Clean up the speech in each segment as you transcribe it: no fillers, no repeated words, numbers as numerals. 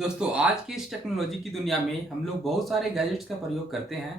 दोस्तों, आज की इस टेक्नोलॉजी की दुनिया में हम लोग बहुत सारे गैजेट्स का प्रयोग करते हैं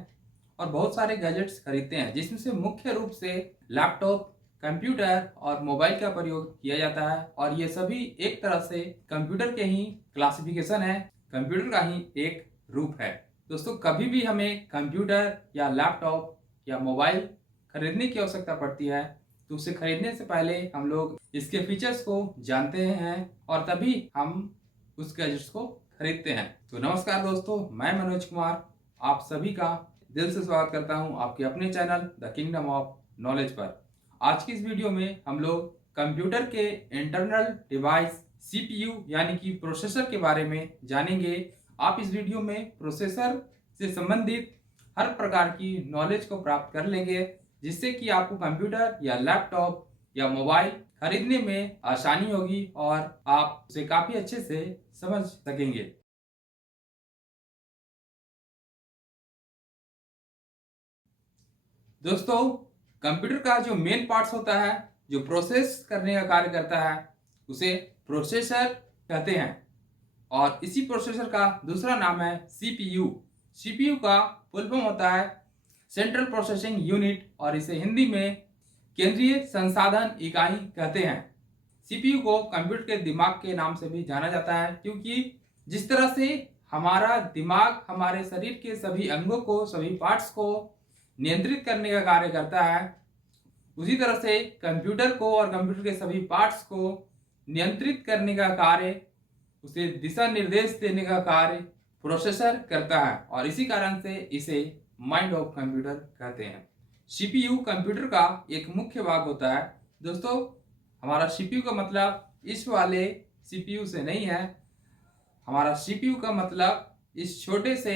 और बहुत सारे गैजेट्स खरीदते हैं, जिसमें से मुख्य रूप से लैपटॉप, कंप्यूटर और मोबाइल का प्रयोग किया जाता है। और ये सभी एक तरह से कंप्यूटर के ही क्लासिफिकेशन है, कंप्यूटर का ही एक रूप है। दोस्तों, कभी भी हमें कंप्यूटर या लैपटॉप या मोबाइल खरीदने की आवश्यकता पड़ती है तो उसे खरीदने से पहले हम लोग इसके फीचर्स को जानते हैं और तभी हम उस गैजेट्स को खरीदते हैं। तो नमस्कार दोस्तों, मैं मनोज कुमार आप सभी का दिल से स्वागत करता हूं आपके अपने channel the kingdom of knowledge पर। आज की इस वीडियो में हम लोग कंप्यूटर के इंटरनल डिवाइस सीपीयू यानी कि प्रोसेसर के बारे में जानेंगे। आप इस वीडियो में प्रोसेसर से संबंधित हर प्रकार की नॉलेज को प्राप्त कर लेंगे, जिससे कि आपको कंप्यूटर या लैपटॉप या मोबाइल खरीदने में आसानी होगी और आप उसे काफी अच्छे से समझ सकेंगे। दोस्तों, कंप्यूटर का जो मेन पार्ट्स होता है, जो प्रोसेस करने का कार्य करता है, उसे प्रोसेसर कहते हैं। और इसी प्रोसेसर का दूसरा नाम है सीपीयू। सीपीयू का फुल फॉर्म होता है सेंट्रल प्रोसेसिंग यूनिट और इसे हिंदी में केंद्रीय संसाधन इकाई कहते हैं। सीपीयू को कंप्यूटर के दिमाग के नाम से भी जाना जाता है, क्योंकि जिस तरह से हमारा दिमाग हमारे शरीर के सभी अंगों को, सभी पार्ट्स को नियंत्रित करने का कार्य करता है, उसी तरह से कंप्यूटर को और कंप्यूटर के सभी पार्ट्स को नियंत्रित करने का कार्य, उसे दिशा निर्देश देने का कार्य प्रोसेसर करता है। और इसी कारण से इसे माइंड ऑफ कंप्यूटर कहते हैं। सीपीयू कंप्यूटर का एक मुख्य भाग होता है। दोस्तों, हमारा सीपीयू का मतलब इस वाले सीपीयू से नहीं है। हमारा सीपीयू का मतलब इस छोटे से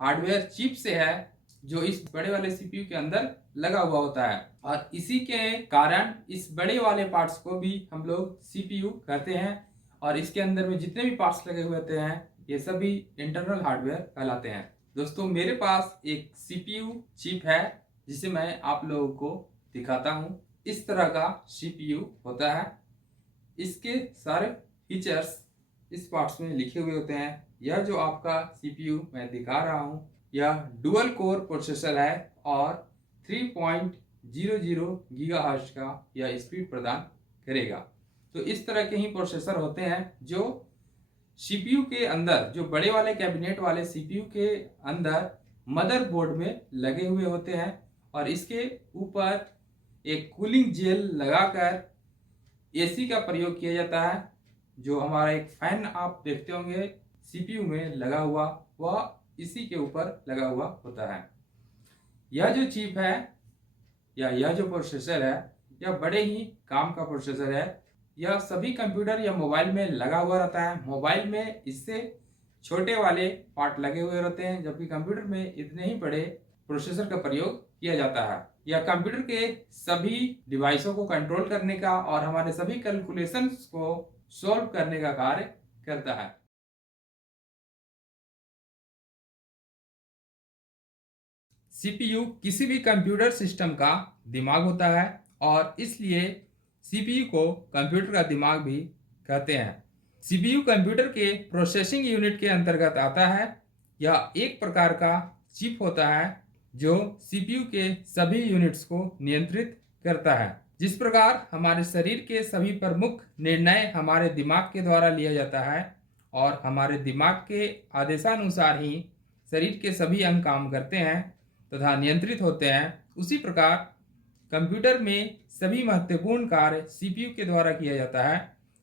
हार्डवेयर चिप से है, जो इस बड़े वाले सीपीयू के अंदर लगा हुआ होता है। और इसी के कारण इस बड़े वाले पार्ट्स को भी हम लोग सीपीयू कहते हैं। और इसके अंदर में जितने भी पार्ट्स लगे हुए होते हैं, ये सभी इंटरनल हार्डवेयर कहलाते हैं। दोस्तों, मेरे पास एक सीपीयू चिप है, जिसे मैं आप लोगों को दिखाता हूँ। इस तरह का सीपीयू होता है। इसके सारे फीचर्स इस पार्ट्स में लिखे हुए होते हैं। यह जो आपका सीपीयू मैं दिखा रहा हूँ, यह डुअल कोर प्रोसेसर है और 3.00 गीगाहर्ट्ज का यह स्पीड प्रदान करेगा। तो इस तरह के ही प्रोसेसर होते हैं जो सीपीयू के अंदर, जो बड़े वाले कैबिनेट वाले सीपीयू के अंदर मदरबोर्ड में लगे हुए होते हैं। और इसके ऊपर एक कूलिंग जेल लगाकर एसी का प्रयोग किया जाता है। जो हमारा एक फैन आप देखते होंगे सीपीयू में लगा हुआ, वह इसी के ऊपर लगा हुआ होता है। यह जो चिप है या यह जो प्रोसेसर है, यह बड़े ही काम का प्रोसेसर है। यह सभी कंप्यूटर या मोबाइल में लगा हुआ रहता है। मोबाइल में इससे छोटे वाले पार्ट लगे हुए रहते हैं, जबकि कंप्यूटर में इतने ही बड़े प्रोसेसर का प्रयोग किया जाता है। यह कंप्यूटर के सभी डिवाइसों को कंट्रोल करने का और हमारे सभी कैलकुलेशंस को सॉल्व करने का कार्य करता है। सीपीयू किसी भी कंप्यूटर सिस्टम का दिमाग होता है और इसलिए सीपीयू को कंप्यूटर का दिमाग भी कहते हैं। सीपीयू कंप्यूटर के प्रोसेसिंग यूनिट के अंतर्गत आता है। यह एक प्रकार का चिप होता है जो सीपीयू के सभी यूनिट्स को नियंत्रित करता है। जिस प्रकार हमारे शरीर के सभी प्रमुख निर्णय हमारे दिमाग के द्वारा लिया जाता है और हमारे दिमाग के आदेशानुसार ही शरीर के सभी अंग काम करते हैं तथा नियंत्रित होते हैं, उसी प्रकार कंप्यूटर में सभी महत्वपूर्ण कार्य सीपीयू के द्वारा किया जाता है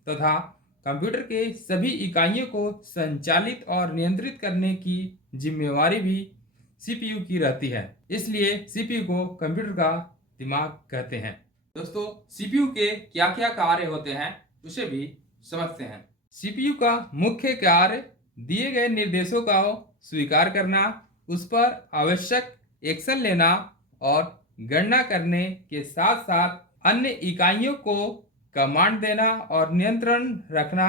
तथा कंप्यूटर के सभी इकाइयों को संचालित और नियंत्रित करने की जिम्मेवारी भी सीपीयू की रहती है। इसलिए सीपीयू को कंप्यूटर का दिमाग कहते हैं। दोस्तों, सीपीयू के क्या क्या कार्य होते हैं उसे भी समझते हैं। सीपीयू का मुख्य कार्य दिए गए निर्देशों का स्वीकार करना, उस पर आवश्यक एक्शन लेना और गणना करने के साथ साथ अन्य इकाइयों को कमांड देना और नियंत्रण रखना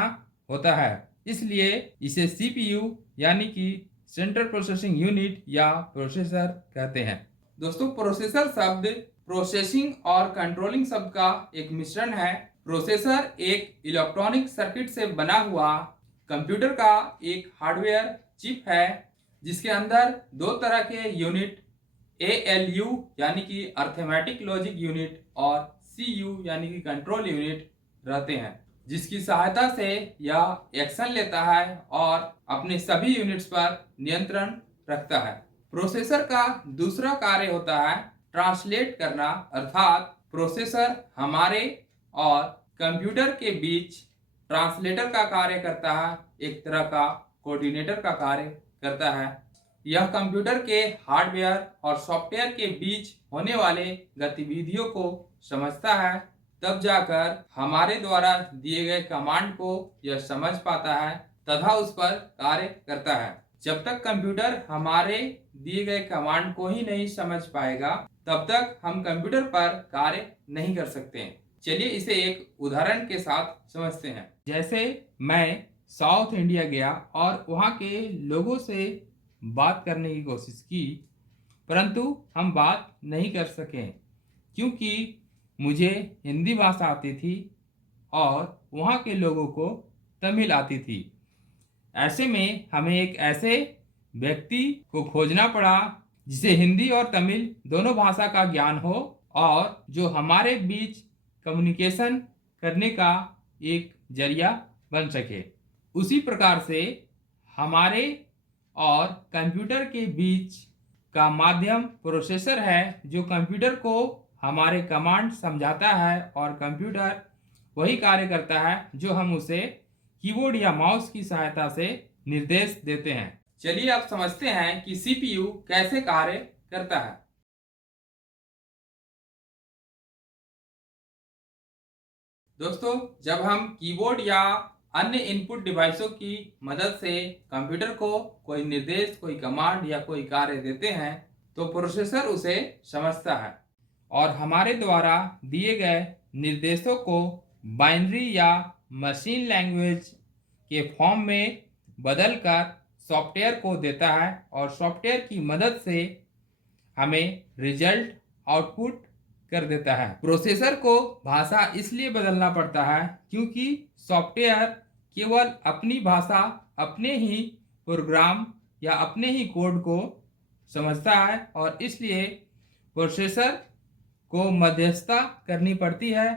होता है। इसलिए इसे सीपीयू यानी कि सेंट्रल प्रोसेसिंग यूनिट या प्रोसेसर कहते हैं। दोस्तों, प्रोसेसर शब्द प्रोसेसिंग और कंट्रोलिंग शब्द का एक मिश्रण है। प्रोसेसर एक इलेक्ट्रॉनिक सर्किट से बना हुआ कंप्यूटर का एक हार्डवेयर चिप है जिसके अंदर दो तरह के यूनिट ALU यानी कि अर्थमेटिक लॉजिक यूनिट और CU यानी कि कंट्रोल यूनिट रहते हैं, जिसकी सहायता से यह एक्शन लेता है और अपने सभी यूनिट्स पर नियंत्रण रखता है। प्रोसेसर का दूसरा कार्य होता है ट्रांसलेट करना, अर्थात प्रोसेसर हमारे और कंप्यूटर के बीच ट्रांसलेटर का कार्य करता है, एक तरह का कोऑर्डिनेटर का कार्य करता है। यह कंप्यूटर के हार्डवेयर और सॉफ्टवेयर के बीच होने वाले गतिविधियों को समझता है, तब जाकर हमारे द्वारा दिए गए कमांड को यह समझ पाता है तथा उस पर कार्य करता है। जब तक कंप्यूटर हमारे दिए गए कमांड को ही नहीं समझ पाएगा, तब तक हम कंप्यूटर पर कार्य नहीं कर सकते। चलिए इसे एक उदाहरण के साथ समझते हैं। जैसे मैं साउथ इंडिया गया और वहाँ के लोगों से बात करने की कोशिश की, परंतु हम बात नहीं कर सके क्योंकि मुझे हिंदी भाषा आती थी और वहाँ के लोगों को तमिल आती थी। ऐसे में हमें एक ऐसे व्यक्ति को खोजना पड़ा जिसे हिंदी और तमिल दोनों भाषा का ज्ञान हो और जो हमारे बीच कम्युनिकेशन करने का एक जरिया बन सके। उसी प्रकार से हमारे और कंप्यूटर के बीच का माध्यम प्रोसेसर है, जो कंप्यूटर को हमारे कमांड समझाता है और कंप्यूटर वही कार्य करता है जो हम उसे कीबोर्ड या माउस की सहायता से निर्देश देते हैं। चलिए अब समझते हैं कि CPU कैसे कार्य करता है। दोस्तों, जब हम कीबोर्ड या अन्य इनपुट डिवाइसों की मदद से कंप्यूटर को कोई निर्देश, कोई कमांड या कोई कार्य देते हैं, तो प्रोसेसर उसे समझता है और हमारे द्वारा दिए गए निर्देशों को बाइनरी या मशीन लैंग्वेज के फॉर्म में बदलकर सॉफ्टवेयर को देता है और सॉफ्टवेयर की मदद से हमें रिजल्ट आउटपुट कर देता है। प्रोसेसर को भाषा इसलिए बदलना पड़ता है क्योंकि सॉफ्टवेयर केवल अपनी भाषा, अपने ही प्रोग्राम या अपने ही कोड को समझता है और इसलिए प्रोसेसर को मध्यस्थता करनी पड़ती है।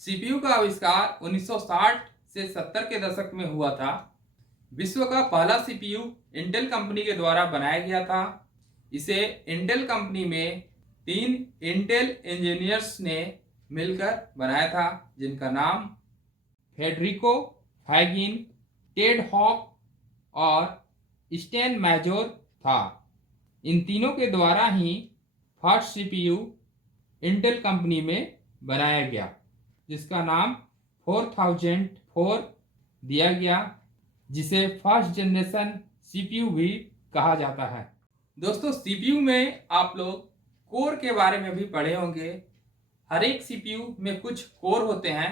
CPU का आविष्कार 1960 से 70 के दशक में हुआ था। विश्व का पहला CPU इंटेल कंपनी के द्वारा बनाया गया था। इसे इंटेल कंपनी में 3 इंटेल इंजीनियर्स ने मिलकर बनाया था, जिनका नाम फेडरिको फैगिन, टेड हॉक और स्टैन मेजोर था। इन तीनों के द्वारा ही फर्स्ट CPU इंटेल कंपनी में बनाया गया, जिसका नाम 4004 दिया गया, जिसे फर्स्ट जनरेशन CPU भी कहा जाता है। दोस्तों, CPU में आप लोग कोर के बारे में भी पढ़े होंगे। हर एक CPU में कुछ कोर होते हैं।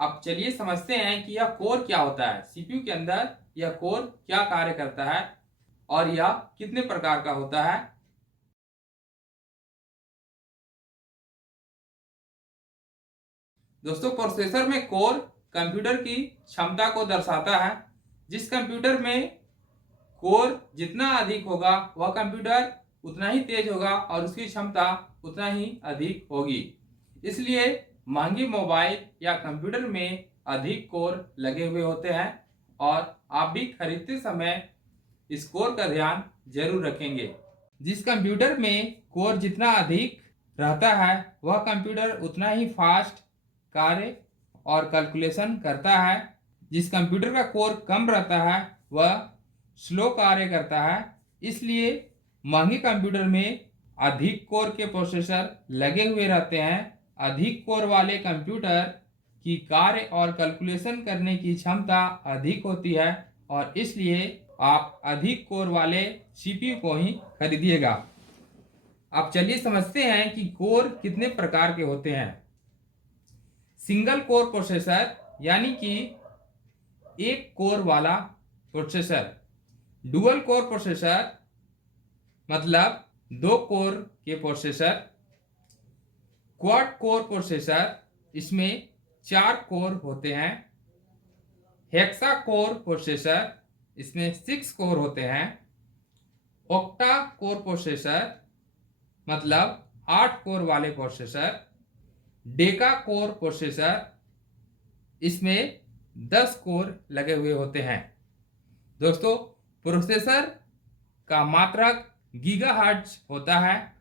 अब चलिए समझते हैं कि यह कोर क्या होता है, CPU के अंदर यह कोर क्या कार्य करता है और यह कितने प्रकार का होता है। दोस्तों, प्रोसेसर में कोर कंप्यूटर की क्षमता को दर्शाता है। जिस कंप्यूटर में कोर जितना अधिक होगा, वह कंप्यूटर उतना ही तेज होगा और उसकी क्षमता उतना ही अधिक होगी। इसलिए महंगे मोबाइल या कंप्यूटर में अधिक कोर लगे हुए होते हैं और आप भी खरीदते समय इस कोर का ध्यान जरूर रखेंगे। जिस कंप्यूटर में कोर जितना अधिक रहता है, वह कंप्यूटर उतना ही फास्ट कार्य और कैलकुलेशन करता है। जिस कंप्यूटर का कोर कम रहता है, वह स्लो कार्य करता है। इसलिए महंगे कंप्यूटर में अधिक कोर के प्रोसेसर लगे हुए रहते हैं। अधिक कोर वाले कंप्यूटर की कार्य और कैलकुलेशन करने की क्षमता अधिक होती है और इसलिए आप अधिक कोर वाले CPU को ही खरीदिएगा। अब चलिए समझते हैं कि कोर कितने प्रकार के होते हैं। सिंगल कोर प्रोसेसर यानी कि एक कोर वाला प्रोसेसर। डुअल कोर प्रोसेसर मतलब 2 कोर के प्रोसेसर। क्वाड कोर प्रोसेसर इसमें 4 कोर होते हैं। हेक्सा कोर प्रोसेसर, इसमें 6 कोर होते हैं। ऑक्टा कोर प्रोसेसर मतलब 8 कोर वाले प्रोसेसर। डेका कोर प्रोसेसर, इसमें 10 कोर लगे हुए होते हैं। दोस्तों, प्रोसेसर का मात्रक गीगाहर्ट्ज होता है,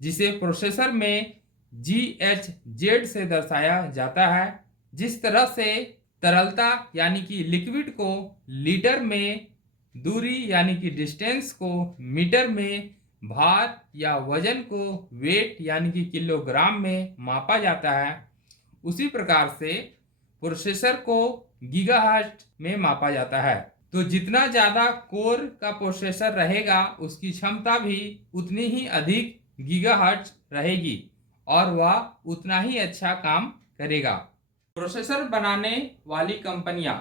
जिसे प्रोसेसर में GHz से दर्शाया जाता है। जिस तरह से तरलता यानी कि लिक्विड को लीटर में, दूरी यानी कि डिस्टेंस को मीटर में, भार या वजन को वेट यानी कि किलोग्राम में मापा जाता है, उसी प्रकार से प्रोसेसर को गीगाहर्ट्ज में मापा जाता है। तो जितना ज़्यादा कोर का प्रोसेसर रहेगा, उसकी क्षमता भी उतनी ही अधिक गीगाहर्ट्ज रहेगी और वह उतना ही अच्छा काम करेगा। प्रोसेसर बनाने वाली कंपनियां,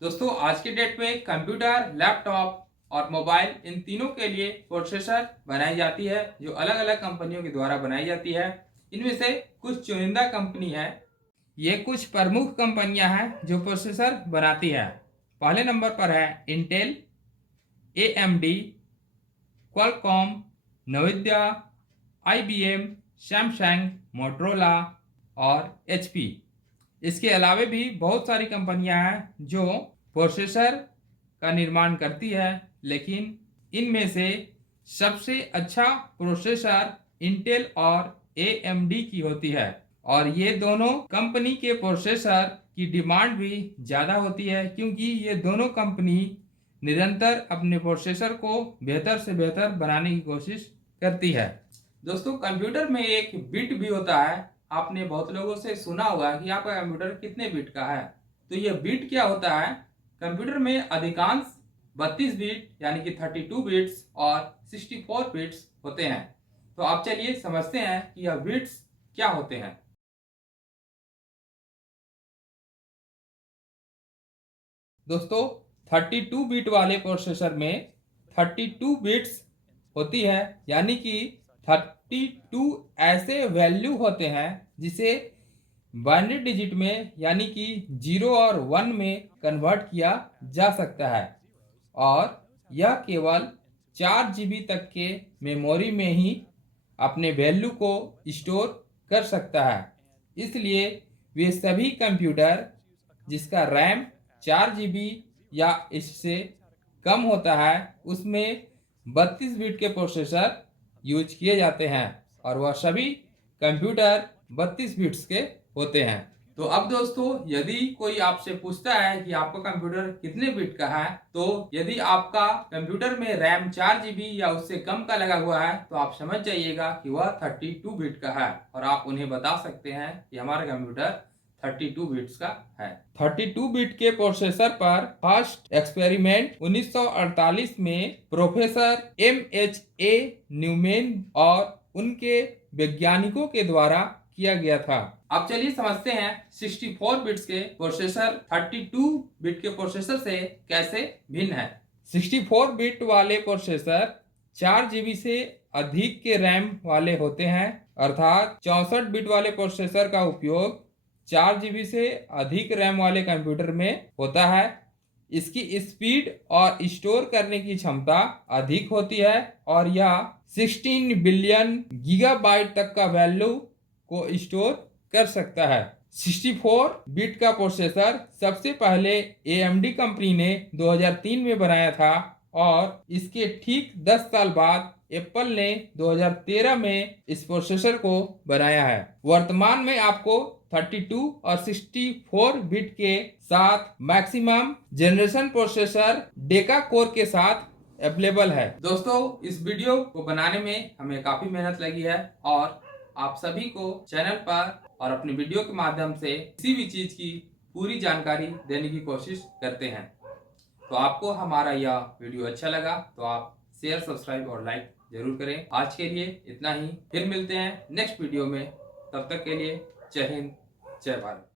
दोस्तों आज के डेट में कंप्यूटर, लैपटॉप और मोबाइल, इन तीनों के लिए प्रोसेसर बनाई जाती है, जो अलग अलग कंपनियों के द्वारा बनाई जाती है। इनमें से कुछ चुनिंदा कंपनी है। ये कुछ प्रमुख कंपनियां हैं जो प्रोसेसर बनाती है। पहले नंबर पर है Intel, AMD, Qualcomm, Nvidia, IBM, Samsung, Motorola और HP। इसके अलावे भी बहुत सारी कंपनियां हैं जो प्रोसेसर का निर्माण करती है, लेकिन इनमें से सबसे अच्छा प्रोसेसर इंटेल और AMD की होती है। और ये दोनों कंपनी के प्रोसेसर की डिमांड भी ज़्यादा होती है, क्योंकि ये दोनों कंपनी निरंतर अपने प्रोसेसर को बेहतर से बेहतर बनाने की कोशिश करती है। दोस्तों, कंप्यूटर में एक बिट भी होता है। आपने बहुत लोगों से सुना होगा कि आपका कंप्यूटर कितने बिट का है। तो ये बिट क्या होता है? कंप्यूटर में अधिकांश 32 बिट यानी कि 32 बिट्स और 64 बिट्स होते हैं। तो आप चलिए समझते हैं कि यह बिट्स क्या होते हैं। दोस्तों, 32 बिट वाले प्रोसेसर में 32 बिट्स होती है, यानी कि 32 ऐसे वैल्यू होते हैं जिसे बाइनरी डिजिट में यानी कि 0 और 1 में कन्वर्ट किया जा सकता है, और यह केवल 4 GB तक के मेमोरी में ही अपने वैल्यू को स्टोर कर सकता है। इसलिए वे सभी कंप्यूटर जिसका रैम 4 GB या इससे कम होता है, उसमें 32 बिट के प्रोसेसर यूज किए जाते हैं, और वह सभी कंप्यूटर 32 बिट्स के होते हैं। तो अब दोस्तों, यदि कोई आपसे पूछता है कि आपका कंप्यूटर कितने बिट का है, तो यदि आपका कंप्यूटर में रैम 4 GB या उससे कम का लगा हुआ है, तो आप समझ जाइएगा कि वह 32 बिट का है, और आप उन्हें बता सकते हैं कि हमारा कंप्यूटर 32 बिट्स का है। 32 बिट के प्रोसेसर पर फर्स्ट एक्सपेरिमेंट 1948 में प्रोफेसर MHA न्यूमैन और उनके वैज्ञानिकों के द्वारा किया गया था। अब चलिए समझते हैं 64 बिट्स के प्रोसेसर 32 बिट के प्रोसेसर से कैसे भिन्न है। 64 बिट वाले प्रोसेसर 4 GB से अधिक के रैम वाले होते हैं, अर्थात 64 बिट वाले प्रोसेसर का उपयोग 4 GB से अधिक रैम वाले कंप्यूटर में होता है। इसकी स्पीड और स्टोर करने की क्षमता अधिक होती है, और यह 16 बिलियन गीगाबाइट तक का वैल्यू को स्टोर कर सकता है। 64 बिट का प्रोसेसर सबसे पहले AMD कंपनी ने 2003 में बनाया था, और इसके ठीक 10 साल बाद एप्पल ने 2013 में इस प्रोसेसर को बनाया है। वर्तमान में आपको 32 और 64 बिट के साथ maximum generation processor Deka core के साथ अवेलेबल है। दोस्तों, इस वीडियो को बनाने में हमें काफी मेहनत लगी है, और आप सभी को चैनल पर और अपने वीडियो के माध्यम से किसी भी चीज की पूरी जानकारी देने की कोशिश करते हैं। तो आपको हमारा यह वीडियो अच्छा लगा तो आप शेयर, सब्सक्राइब और लाइक जरूर करें। आज के लिए इतना ही, फिर मिलते हैं नेक्स्ट वीडियो में। तब तक के लिए जय हिंद, जय भारत।